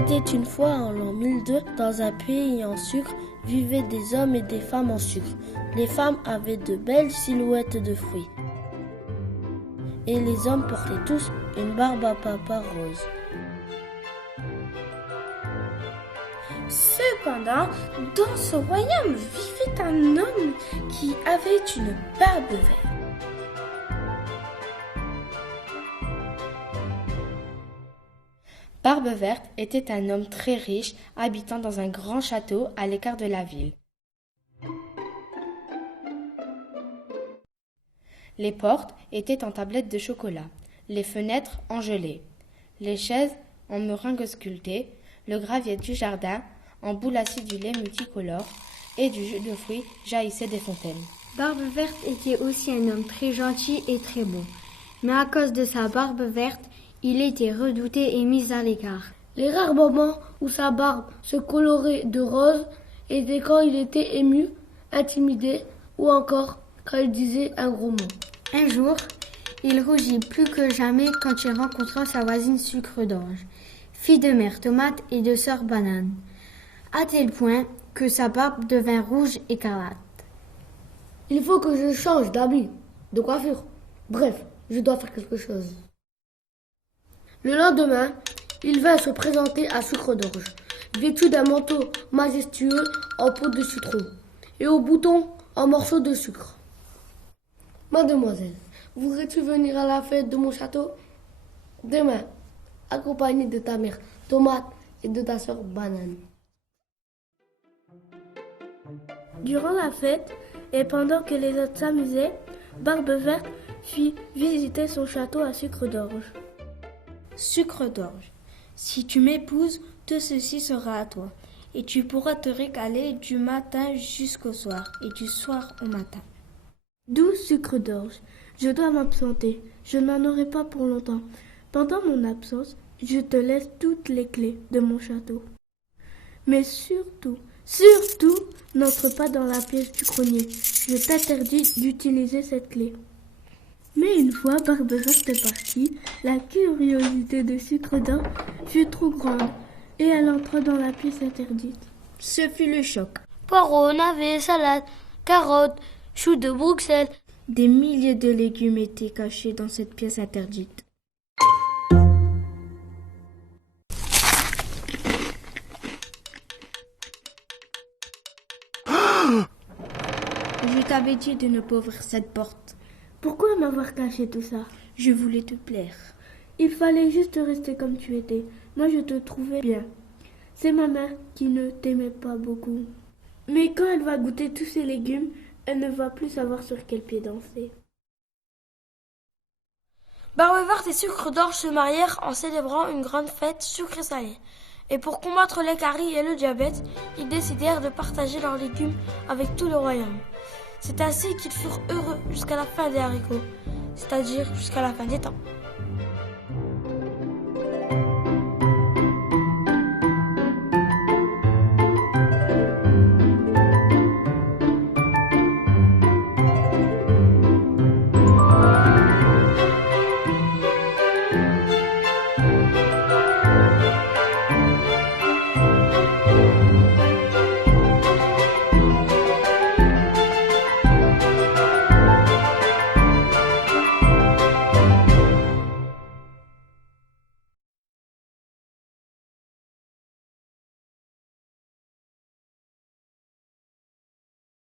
était une fois en l'an 1002, dans un pays en sucre, vivaient des hommes et des femmes en sucre. Les femmes avaient de belles silhouettes de fruits. Et les hommes portaient tous une barbe à papa rose. Cependant, dans ce royaume vivait un homme qui avait une barbe verte. Barbe Verte était un homme très riche, habitant dans un grand château à l'écart de la ville. Les portes étaient en tablettes de chocolat, les fenêtres en gelée, les chaises en meringues sculptées, le gravier du jardin en boules acidulées multicolores et du jus de fruits jaillissait des fontaines. Barbe Verte était aussi un homme très gentil et très bon, mais à cause de sa barbe verte, il était redouté et mis à l'écart. Les rares moments où sa barbe se colorait de rose étaient quand il était ému, intimidé ou encore quand il disait un gros mot. Un jour, il rougit plus que jamais quand il rencontra sa voisine Sucre d'Orge, fille de mère Tomate et de sœur Banane, à tel point que sa barbe devint rouge écarlate. Il faut que je change d'habit, de coiffure. Bref, je dois faire quelque chose. Le lendemain, il vint se présenter à Sucre d'Orge, vêtu d'un manteau majestueux en peau de citron et aux boutons en morceaux de sucre. Mademoiselle, voudrais-tu venir à la fête de mon château demain, accompagnée de ta mère Tomate et de ta sœur Banane? Durant la fête, et pendant que les autres s'amusaient, Barbe Verte fit visiter son château à Sucre d'Orge. Sucre d'Orge, si tu m'épouses, tout ceci sera à toi, et tu pourras te régaler du matin jusqu'au soir, et du soir au matin. Doux Sucre d'Orge, je dois m'absenter, je n'en aurai pas pour longtemps. Pendant mon absence, je te laisse toutes les clés de mon château. Mais surtout, n'entre pas dans la pièce du grenier. Je t'interdis d'utiliser cette clé. Mais une fois Barbe Verte partie, la curiosité de Sucre d'Orge fut trop grande et elle entra dans la pièce interdite. Ce fut le choc. Poireaux, navets, salade, carottes, choux de Bruxelles. Des milliers de légumes étaient cachés dans cette pièce interdite. Je t'avais dit de ne pas ouvrir cette porte. Pourquoi m'avoir caché tout ça? Je voulais te plaire. Il fallait juste rester comme tu étais. Moi, je te trouvais bien. C'est ma mère qui ne t'aimait pas beaucoup. Mais quand elle va goûter tous ces légumes, elle ne va plus savoir sur quel pied danser. Barbe Verte et Sucre d'Orge se marièrent en célébrant une grande fête sucrée-salée. Et pour combattre les caries et le diabète, ils décidèrent de partager leurs légumes avec tout le royaume. C'est ainsi qu'ils furent heureux jusqu'à la fin des haricots, c'est-à-dire jusqu'à la fin des temps.